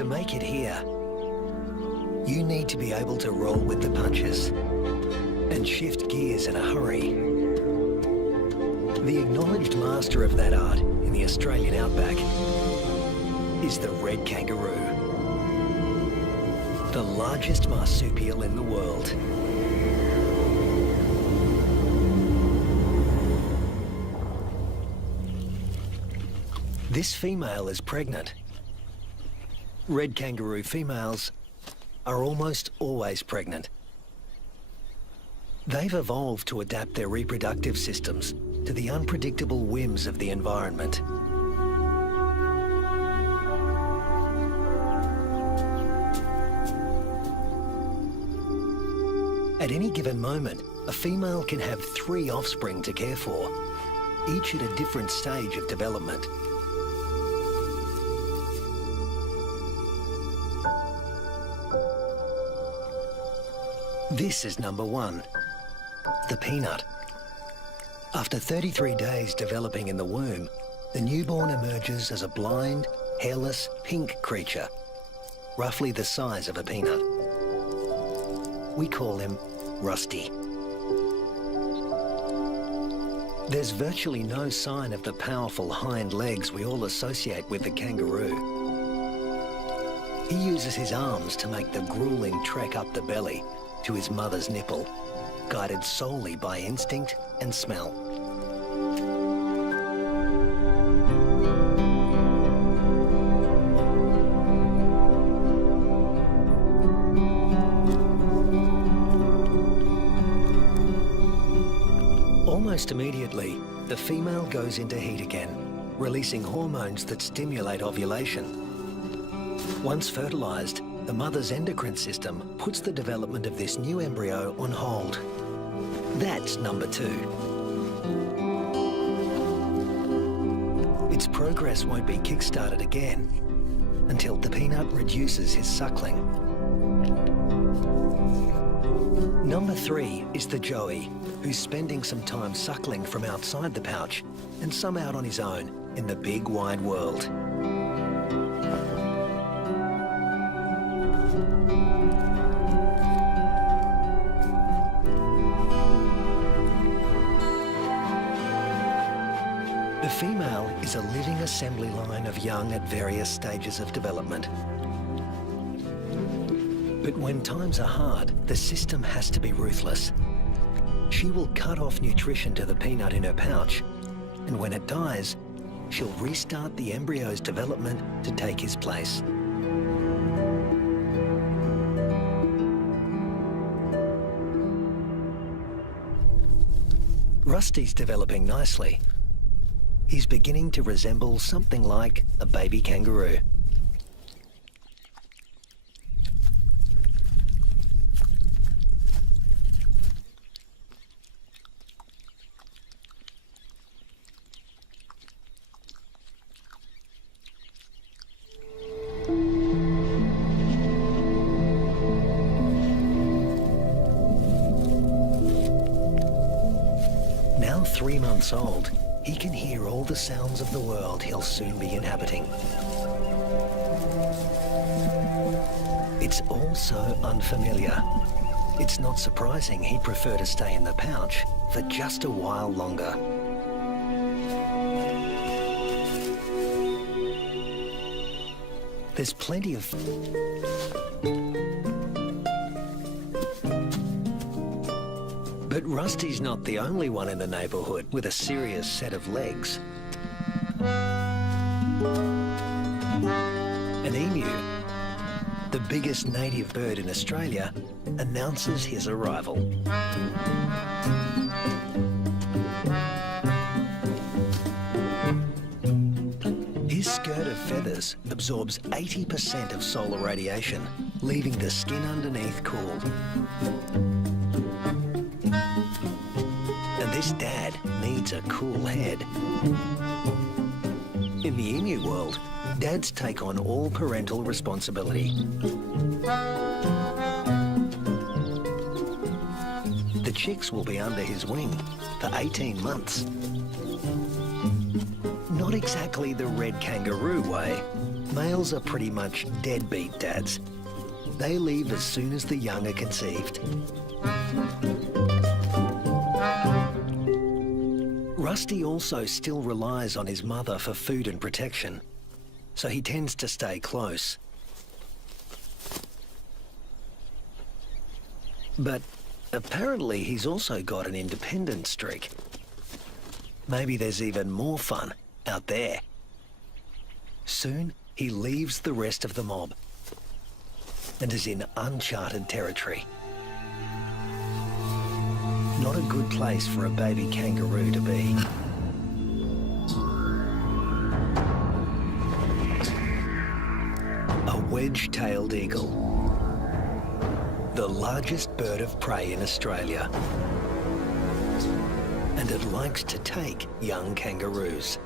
To make it here, you need to be able to roll with the punches and shift gears in a hurry. The acknowledged master of that art in the Australian outback is the red kangaroo, the largest marsupial in the world. This female is pregnant. Red kangaroo females are almost always pregnant. They've evolved to adapt their reproductive systems to the unpredictable whims of the environment. At any given moment, a female can have 3 offspring to care for, each at a different stage of development. This is number 1, the peanut. After 33 days developing in the womb, the newborn emerges as a blind, hairless, pink creature, roughly the size of a peanut. We call him Rusty. There's virtually no sign of the powerful hind legs we all associate with the kangaroo. He uses his arms to make the grueling trek up the belly to his mother's nipple, guided solely by instinct and smell. Almost immediately, the female goes into heat again, releasing hormones that stimulate ovulation. Once fertilized, the mother's endocrine system puts the development of this new embryo on hold. That's number 2. Its progress won't be kick-started again until the peanut reduces his suckling. Number 3 is the joey, who's spending some time suckling from outside the pouch and some out on his own in the big wide world. The female is a living assembly line of young at various stages of development. But when times are hard, the system has to be ruthless. She will cut off nutrition to the peanut in her pouch, and when it dies, she'll restart the embryo's development to take his place. Rusty's developing nicely. He's beginning to resemble something like a baby kangaroo. Now 3 months old, he can hear all the sounds of the world he'll soon be inhabiting. It's all so unfamiliar. It's not surprising he'd prefer to stay in the pouch for just a while longer. There's plenty of... But Rusty's not the only one in the neighborhood with a serious set of legs. An emu, the biggest native bird in Australia, announces his arrival. His skirt of feathers absorbs 80% of solar radiation, leaving the skin underneath cool. And this dad needs a cool head. In the emu world, dads take on all parental responsibility. The chicks will be under his wing for 18 months. Not exactly the red kangaroo way. Males are pretty much deadbeat dads. They leave as soon as the young are conceived. Rusty also still relies on his mother for food and protection, so he tends to stay close. But apparently he's also got an independent streak. Maybe there's even more fun out there. Soon he leaves the rest of the mob and is in uncharted territory. Not a good place for a baby kangaroo to be. A wedge-tailed eagle, the largest bird of prey in Australia. And it likes to take young kangaroos.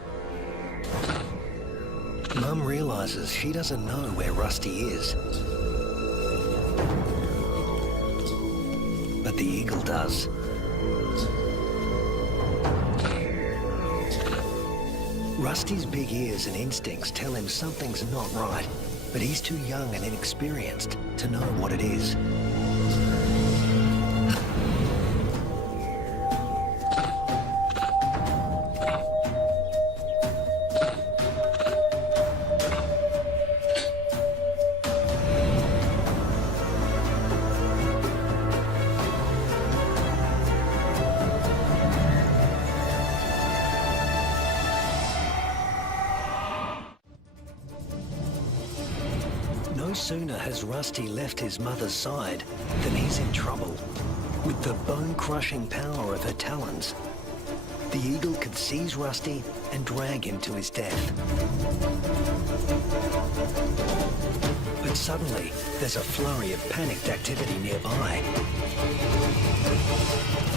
Mum realises she doesn't know where Rusty is. But the eagle does. Rusty's big ears and instincts tell him something's not right, but he's too young and inexperienced to know what it is. No sooner has Rusty left his mother's side than he's in trouble. With the bone-crushing power of her talons, the eagle could seize Rusty and drag him to his death. But suddenly, there's a flurry of panicked activity nearby.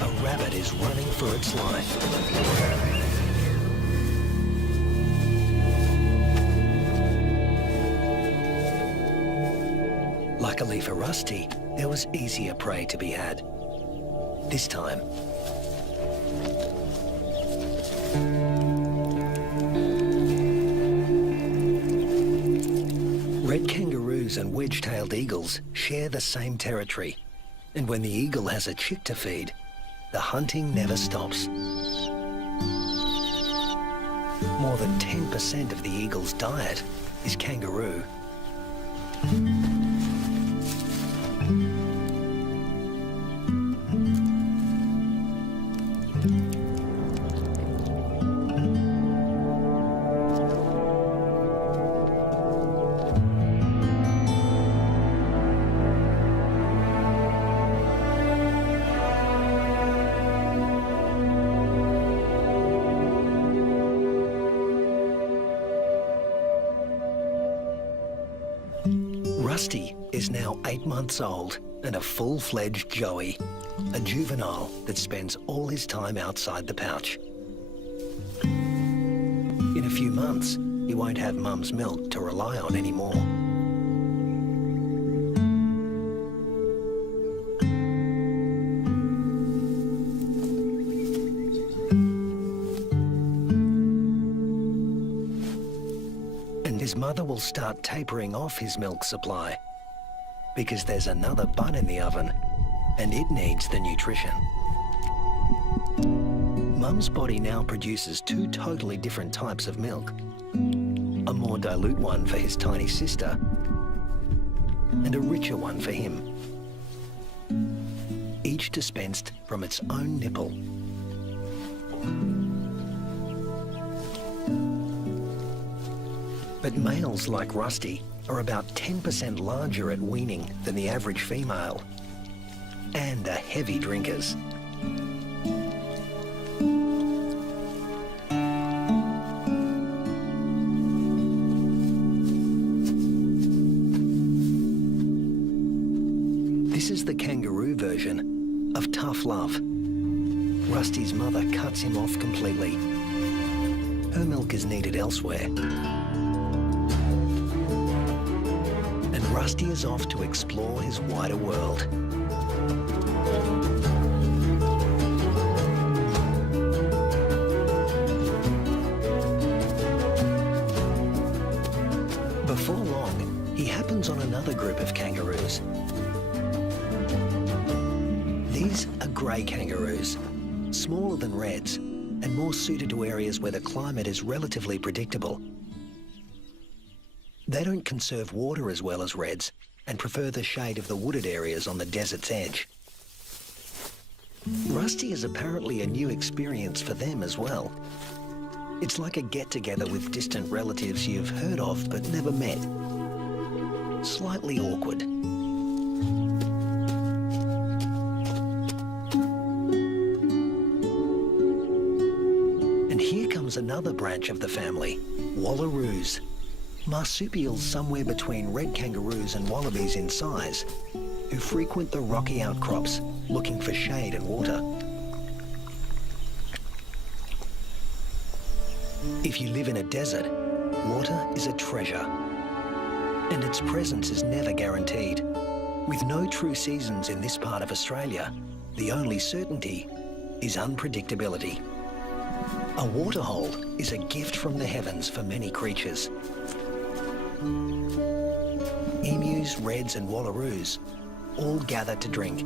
A rabbit is running for its life. Luckily for Rusty, there was easier prey to be had. This time, red kangaroos and wedge-tailed eagles share the same territory. And when the eagle has a chick to feed, the hunting never stops. More than 10% of the eagle's diet is kangaroo. Rusty is now 8 months old and a full-fledged joey, a juvenile that spends all his time outside the pouch. In a few months, he won't have Mum's milk to rely on anymore. His mother will start tapering off his milk supply because there's another bun in the oven and it needs the nutrition. Mum's body now produces 2 totally different types of milk. A more dilute one for his tiny sister and a richer one for him. Each dispensed from its own nipple. But males like Rusty are about 10% larger at weaning than the average female, and are heavy drinkers. This is the kangaroo version of tough love. Rusty's mother cuts him off completely. Her milk is needed elsewhere. Rusty is off to explore his wider world. Before long, he happens on another group of kangaroos. These are grey kangaroos, smaller than reds and more suited to areas where the climate is relatively predictable. They don't conserve water as well as reds and prefer the shade of the wooded areas on the desert's edge. Rusty is apparently a new experience for them as well. It's like a get-together with distant relatives you've heard of but never met. Slightly awkward. And here comes another branch of the family, Wallaroos. Marsupials somewhere between red kangaroos and wallabies in size, who frequent the rocky outcrops looking for shade and water. If you live in a desert, water is a treasure, and its presence is never guaranteed. With no true seasons in this part of Australia, the only certainty is unpredictability. A waterhole is a gift from the heavens for many creatures. Emus, reds and wallaroos all gather to drink.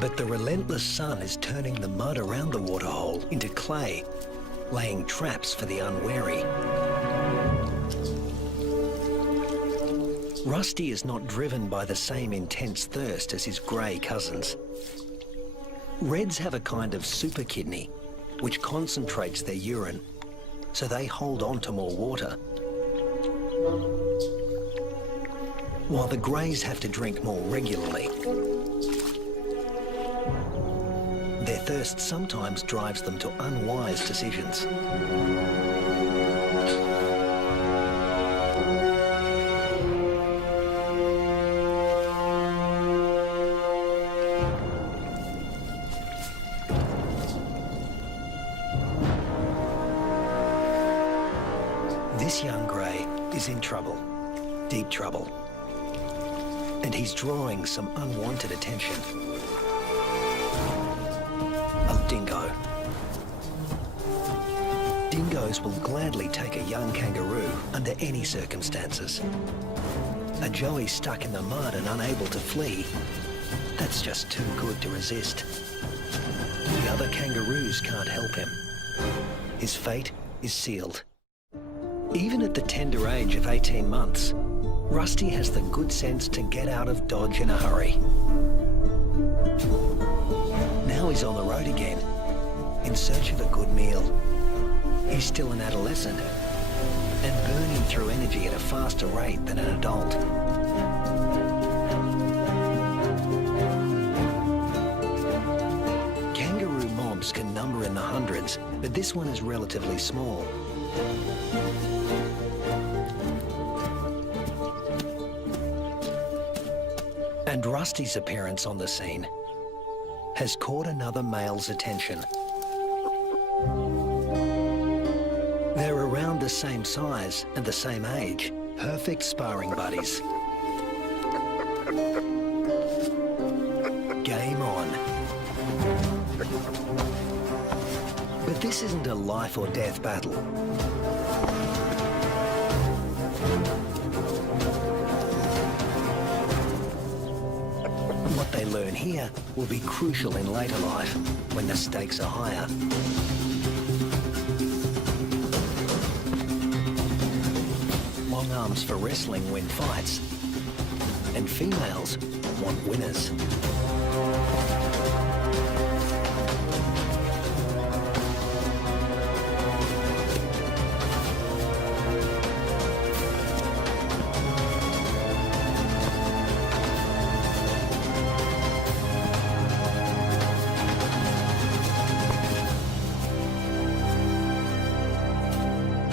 But the relentless sun is turning the mud around the waterhole into clay, laying traps for the unwary. Rusty is not driven by the same intense thirst as his grey cousins. Reds have a kind of super kidney, which concentrates their urine, so they hold on to more water. While the greys have to drink more regularly. Their thirst sometimes drives them to unwise decisions. This young grey is in trouble, deep trouble, and he's drawing some unwanted attention. A dingo. Dingoes will gladly take a young kangaroo under any circumstances. A joey stuck in the mud and unable to flee, that's just too good to resist. The other kangaroos can't help him. His fate is sealed. Even at the tender age of 18 months, Rusty has the good sense to get out of Dodge in a hurry. Now he's on the road again, in search of a good meal. He's still an adolescent, and burning through energy at a faster rate than an adult. Kangaroo mobs can number in the hundreds, but this one is relatively small. And Rusty's appearance on the scene has caught another male's attention. They're around the same size and the same age, perfect sparring buddies. Game on. But this isn't a life or death battle. What they learn here will be crucial in later life, when the stakes are higher. Long arms for wrestling win fights, and females want winners.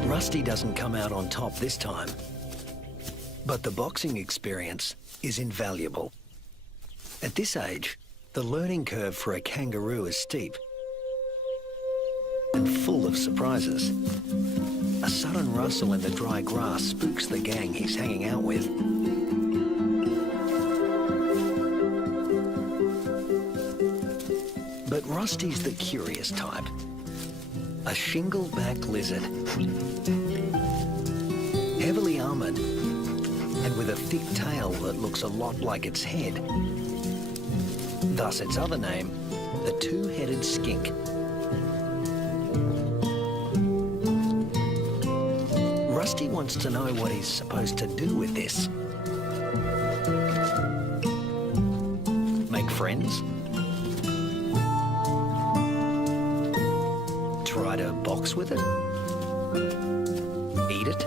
Rusty doesn't come out on top this time, but the boxing experience is invaluable. At this age, the learning curve for a kangaroo is steep and full of surprises. A sudden rustle in the dry grass spooks the gang he's hanging out with. But Rusty's the curious type. a shingle-back lizard. Heavily armoured and with a thick tail that looks a lot like its head. Thus its other name, the two-headed skink. Rusty wants to know what he's supposed to do with this. Make friends? Try to box with it? Eat it?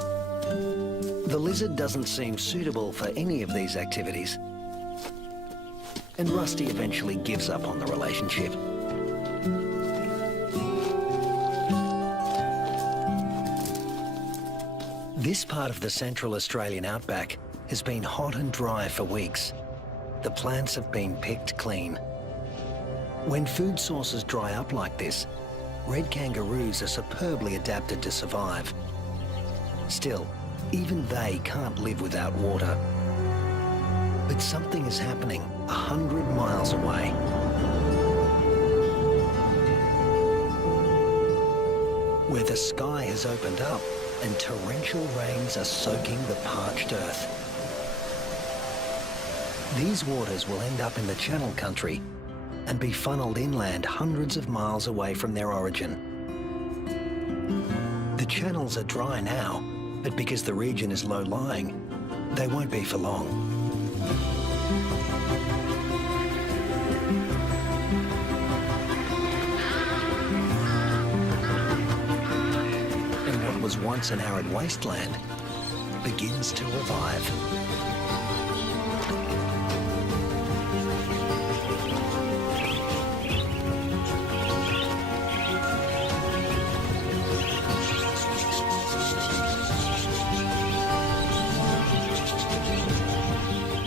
The lizard doesn't seem suitable for any of these activities. And Rusty eventually gives up on the relationship. This part of the Central Australian outback has been hot and dry for weeks. The plants have been picked clean. When food sources dry up like this, red kangaroos are superbly adapted to survive. Still, even they can't live without water. But something is happening 100 miles away. Where the sky has opened up and torrential rains are soaking the parched earth. These waters will end up in the Channel Country and be funneled inland hundreds of miles away from their origin. The channels are dry now, but because the region is low-lying, they won't be for long. And what was once an arid wasteland begins to revive.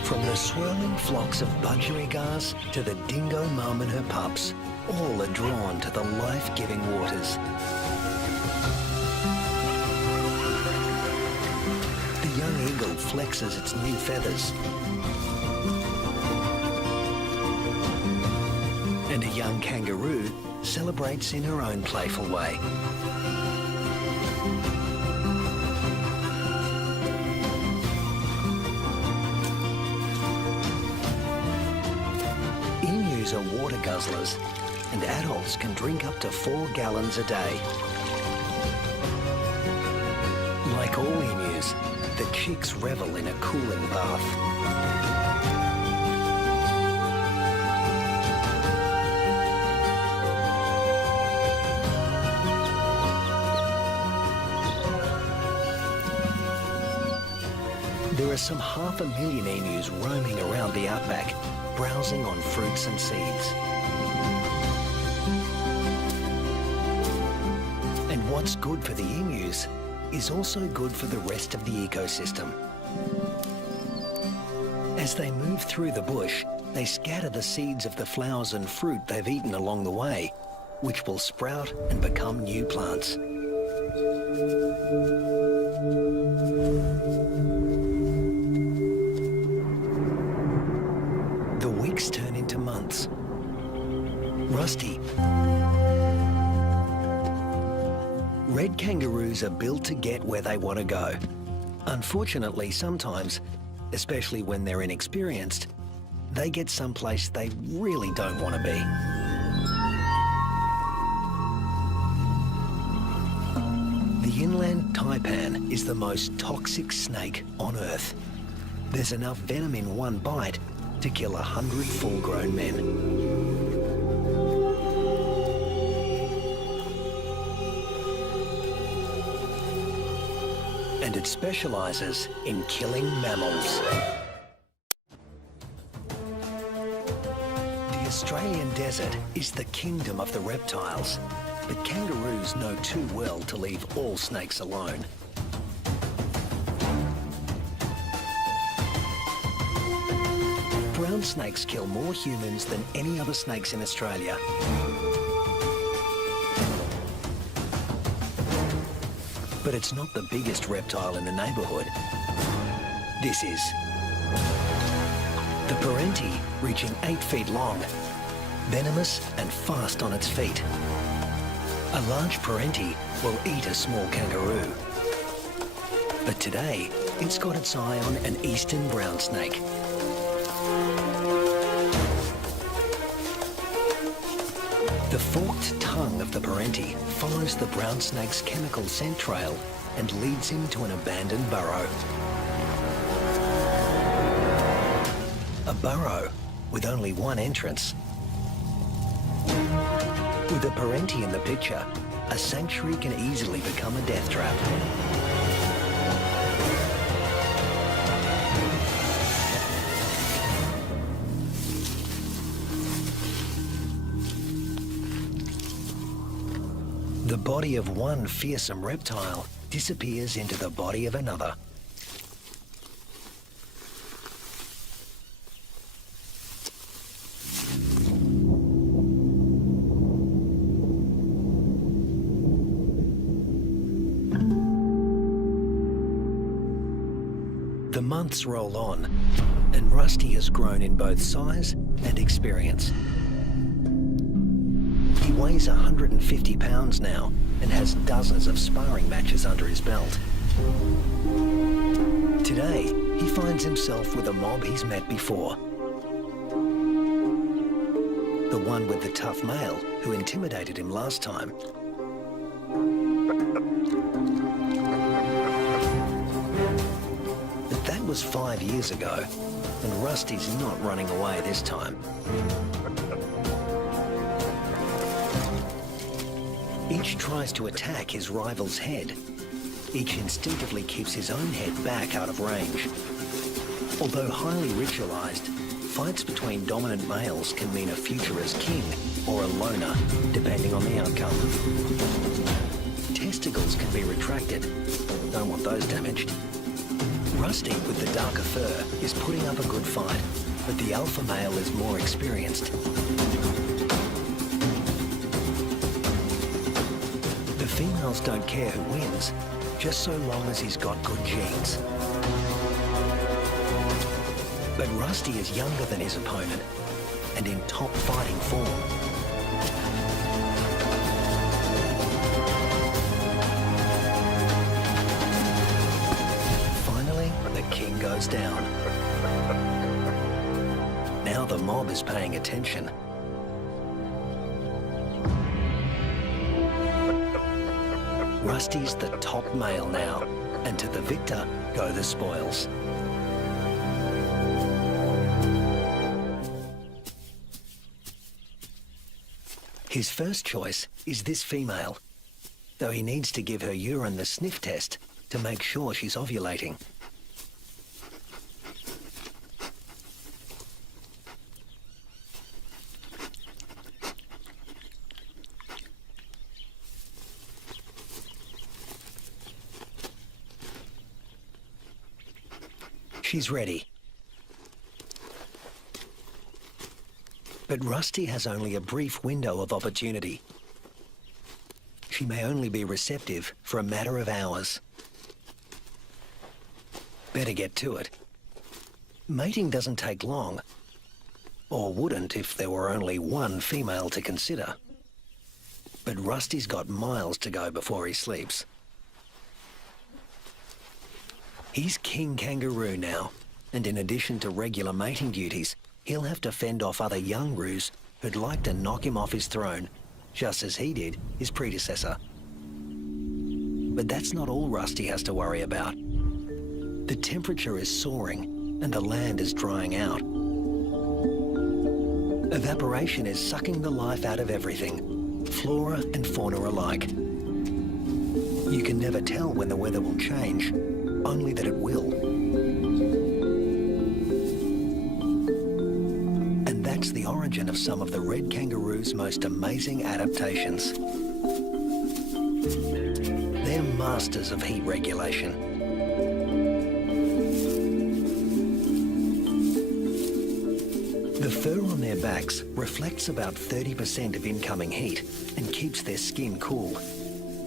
From the swirling flocks of budgerigars to the dingo mum and her pups, all are drawn to the life-giving waters. The young eagle flexes its new feathers. And a young kangaroo celebrates in her own playful way. Emus are water guzzlers, and adults can drink up to 4 gallons a day. Like all emus, the chicks revel in a cooling bath. There are some 500,000 emus roaming around the outback, browsing on fruits and seeds. And what's good for the emus is also good for the rest of the ecosystem. As they move through the bush, they scatter the seeds of the flowers and fruit they've eaten along the way, which will sprout and become new plants. The weeks turn into months. Rusty. Red kangaroos are built to get where they want to go. Unfortunately, sometimes, especially when they're inexperienced, they get someplace they really don't want to be. The inland taipan is the most toxic snake on Earth. There's enough venom in one bite to kill 100 full-grown men. And it specialises in killing mammals. The Australian desert is the kingdom of the reptiles, but kangaroos know too well to leave all snakes alone. Brown snakes kill more humans than any other snakes in Australia. But it's not the biggest reptile in the neighbourhood. This is. The Parenti, reaching 8 feet long, venomous and fast on its feet. A large parenti will eat a small kangaroo. But today, it's got its eye on an eastern brown snake. The forked tongue of the parenti follows the brown snake's chemical scent trail and leads him to an abandoned burrow. A burrow with only one entrance. With a parenti in the picture, a sanctuary can easily become a death trap. The body of one fearsome reptile disappears into the body of another. The months roll on, and Rusty has grown in both size and experience. He weighs 150 pounds now and has dozens of sparring matches under his belt. Today, he finds himself with a mob he's met before. The one with the tough male who intimidated him last time. But that was 5 years ago, and Rusty's not running away this time. Each tries to attack his rival's head. Each instinctively keeps his own head back out of range. Although highly ritualized, fights between dominant males can mean a future as king or a loner, depending on the outcome. Testicles can be retracted. Don't want those damaged. Rusty, with the darker fur, is putting up a good fight, but the alpha male is more experienced. The females don't care who wins, just so long as he's got good genes. But Rusty is younger than his opponent and in top fighting form. Finally, the king goes down. Now the mob is paying attention. Rusty's the top male now, and to the victor go the spoils. His first choice is this female, though he needs to give her urine the sniff test to make sure she's ovulating. She's ready. But Rusty has only a brief window of opportunity. She may only be receptive for a matter of hours. Better get to it. Mating doesn't take long, or wouldn't if there were only one female to consider. But Rusty's got miles to go before he sleeps. He's King Kangaroo now, and in addition to regular mating duties, he'll have to fend off other young roos who'd like to knock him off his throne, just as he did his predecessor. But that's not all Rusty has to worry about. The temperature is soaring and the land is drying out. Evaporation is sucking the life out of everything, flora and fauna alike. You can never tell when the weather will change, only that it will. And that's the origin of some of the red kangaroo's most amazing adaptations. They're masters of heat regulation. The fur on their backs reflects about 30% of incoming heat and keeps their skin cool,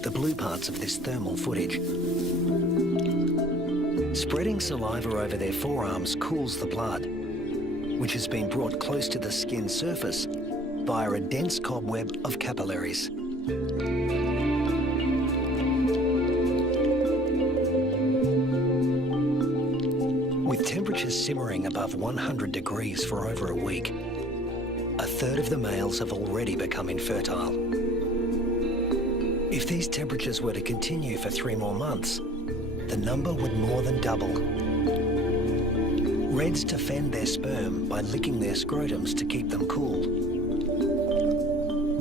the blue parts of this thermal footage. Spreading saliva over their forearms cools the blood, which has been brought close to the skin surface via a dense cobweb of capillaries. With temperatures simmering above 100 degrees for over a week, a third of the males have already become infertile. If these temperatures were to continue for 3 more months, the number would more than double. Reds defend their sperm by licking their scrotums to keep them cool.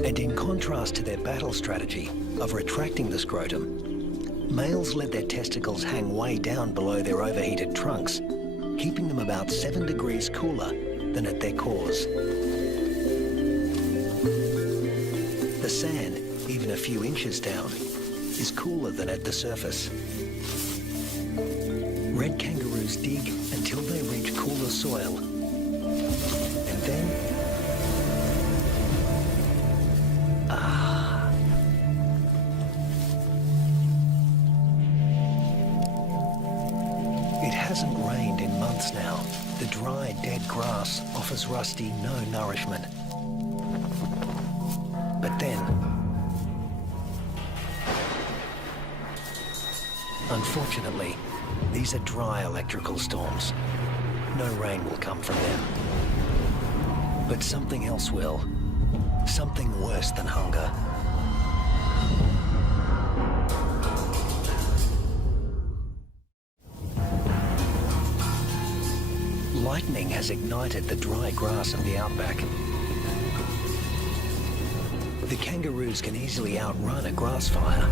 And in contrast to their battle strategy of retracting the scrotum, males let their testicles hang way down below their overheated trunks, keeping them about 7 degrees cooler than at their cores. The sand, even a few inches down, is cooler than at the surface. Red kangaroos dig until they reach cooler soil, and then it hasn't rained in months now. The dry, dead grass offers Rusty no nourishment. But then, unfortunately, these are dry electrical storms. No rain will come from them. But something else will. Something worse than hunger. Lightning has ignited the dry grass of the outback. The kangaroos can easily outrun a grass fire.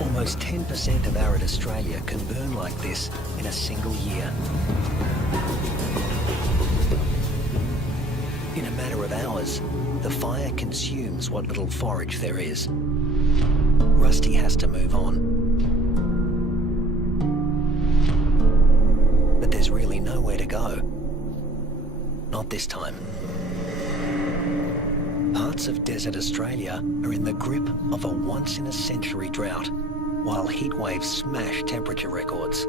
Almost 10% of arid Australia can burn like this in a single year. In a matter of hours, the fire consumes what little forage there is. Rusty has to move on. But there's really nowhere to go. Not this time. Parts of desert Australia are in the grip of a once-in-a-century drought, while heat waves smash temperature records.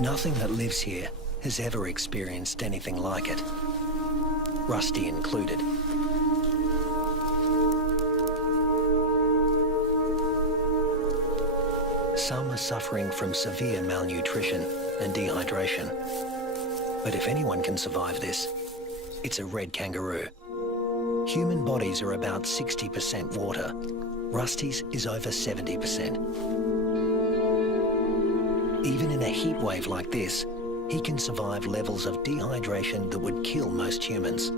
Nothing that lives here has ever experienced anything like it, Rusty included. Some are suffering from severe malnutrition and dehydration. But if anyone can survive this, it's a red kangaroo. Human bodies are about 60% water. Rusty's is over 70%. Even in a heat wave like this, he can survive levels of dehydration that would kill most humans.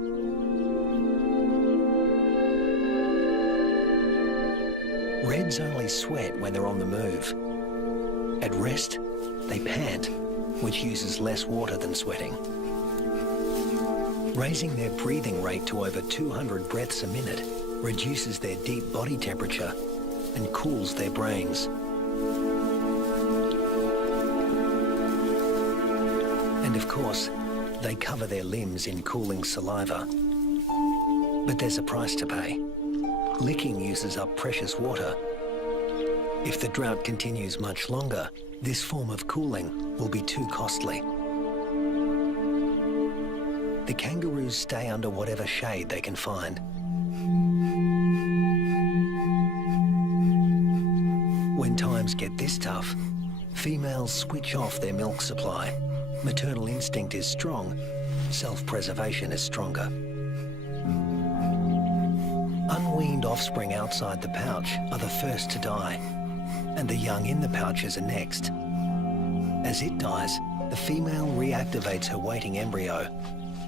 Reds only sweat when they're on the move. At rest, they pant, which uses less water than sweating. Raising their breathing rate to over 200 breaths a minute reduces their deep body temperature and cools their brains. And of course, they cover their limbs in cooling saliva. But there's a price to pay. Licking uses up precious water. If the drought continues much longer, this form of cooling will be too costly. The kangaroos stay under whatever shade they can find. When times get this tough, females switch off their milk supply. Maternal instinct is strong, self-preservation is stronger. Unweaned offspring outside the pouch are the first to die, and the young in the pouches are next. As it dies, the female reactivates her waiting embryo.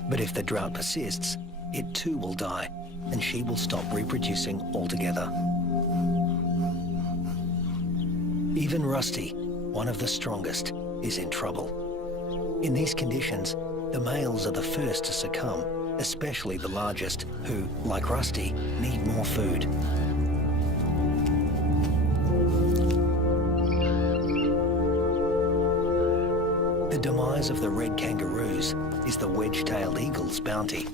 But if the drought persists, it too will die, and she will stop reproducing altogether. Even Rusty, one of the strongest, is in trouble. In these conditions, the males are the first to succumb, especially the largest, who, like Rusty, need more food. The demise of the red kangaroos is the wedge-tailed eagle's bounty.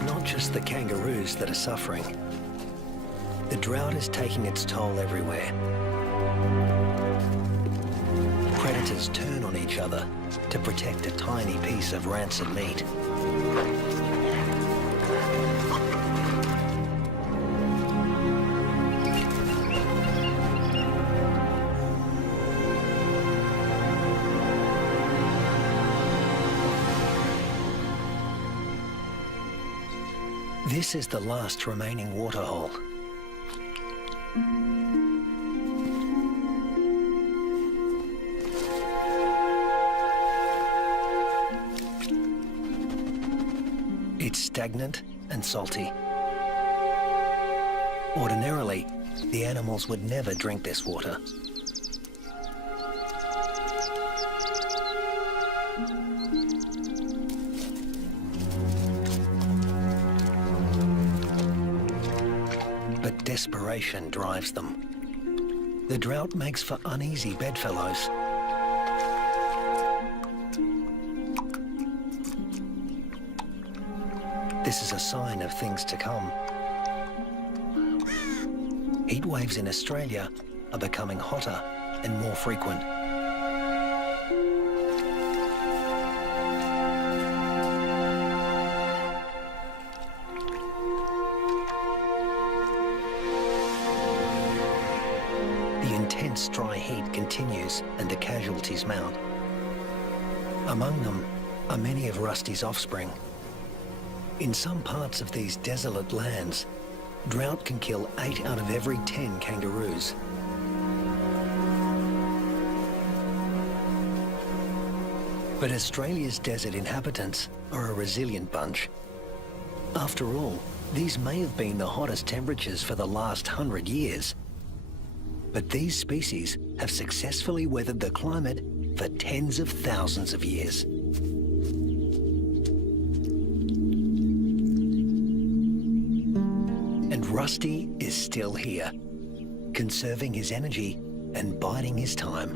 it's not just the kangaroos that are suffering. The drought is taking its toll everywhere. Predators turn on each other to protect a tiny piece of rancid meat. This is the last remaining waterhole. It's stagnant and salty. Ordinarily, the animals would never drink this water. But desperation drives them. The drought makes for uneasy bedfellows. This is a sign of things to come. Heat waves in Australia are becoming hotter and more frequent. The intense dry heat continues and the casualties mount. Among them are many of Rusty's offspring. In some parts of these desolate lands, drought can kill 8 out of every 10 kangaroos. But Australia's desert inhabitants are a resilient bunch. After all, these may have been the hottest temperatures for the last 100 years. But these species have successfully weathered the climate for tens of thousands of years. Rusty is still here, conserving his energy and biding his time.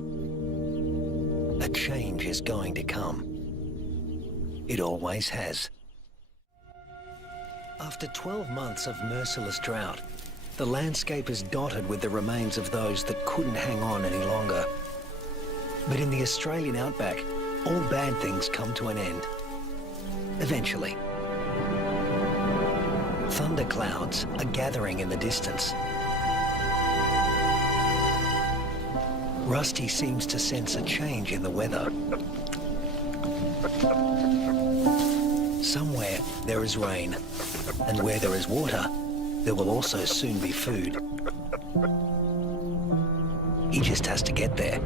A change is going to come. It always has. After 12 months of merciless drought, the landscape is dotted with the remains of those that couldn't hang on any longer. But in the Australian outback, all bad things come to an end. Eventually. Thunderclouds are gathering in the distance. Rusty seems to sense a change in the weather. Somewhere there is rain, and where there is water, there will also soon be food. He just has to get there.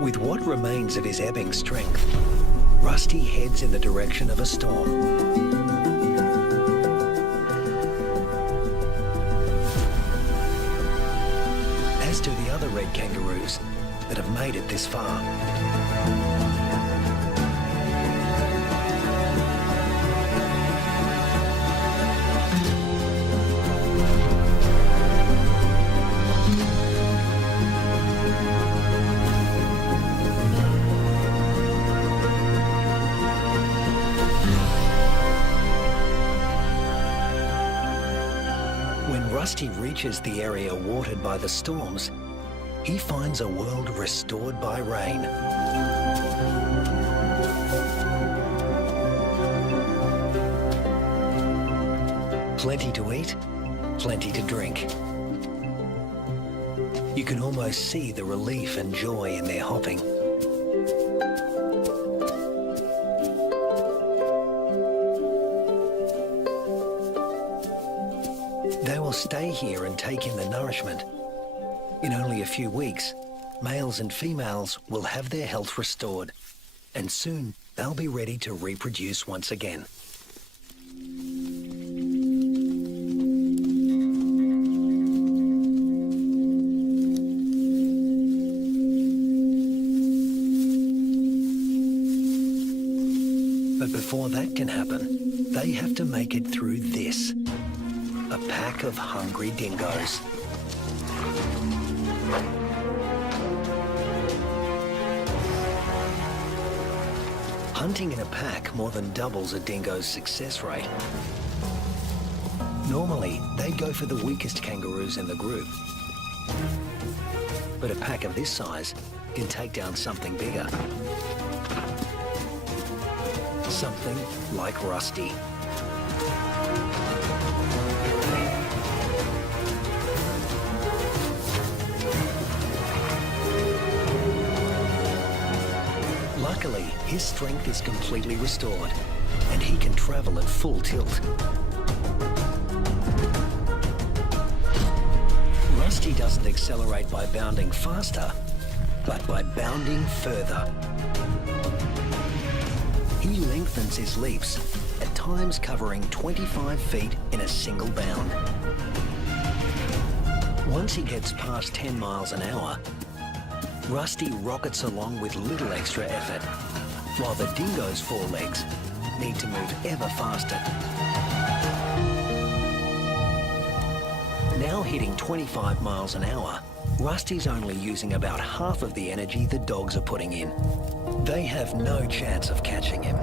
With what remains of his ebbing strength, Rusty heads in the direction of a storm. As do the other red kangaroos that have made it this far. Rusty reaches the area watered by the storms, he finds a world restored by rain. Plenty to eat, plenty to drink. You can almost see the relief and joy in their hopping. They will stay here and take in the nourishment. In only a few weeks, males and females will have their health restored, and soon they'll be ready to reproduce once again. But before that can happen, they have to make it through this. A pack of hungry dingoes. Hunting in a pack more than doubles a dingo's success rate. Normally, they'd go for the weakest kangaroos in the group. But a pack of this size can take down something bigger. Something like Rusty. Luckily, his strength is completely restored, and he can travel at full tilt. Rusty doesn't accelerate by bounding faster, but by bounding further. He lengthens his leaps, at times covering 25 feet in a single bound. Once he gets past 10 miles an hour, Rusty rockets along with little extra effort, while the dingo's forelegs need to move ever faster. Now hitting 25 miles an hour, Rusty's only using about half of the energy the dogs are putting in. They have no chance of catching him.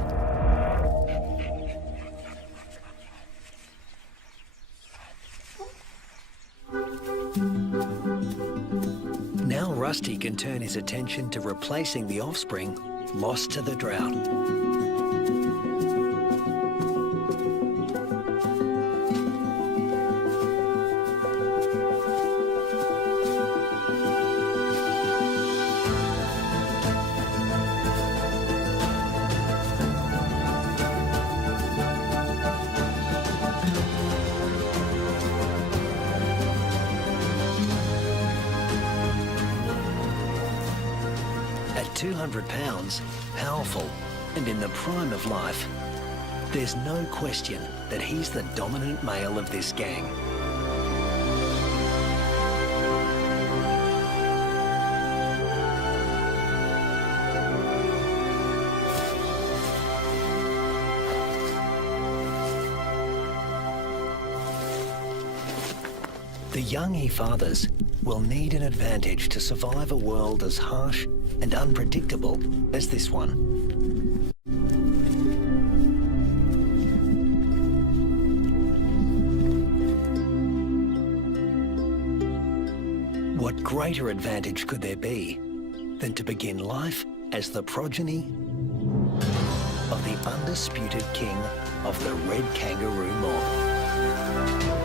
Now Rusty can turn his attention to replacing the offspring lost to the drought. At 200 pounds, powerful, and in the prime of life, there's no question that he's the dominant male of this gang. The young he-fathers will need an advantage to survive a world as harsh and unpredictable as this one. What greater advantage could there be than to begin life as the progeny of the undisputed king of the red kangaroo mob?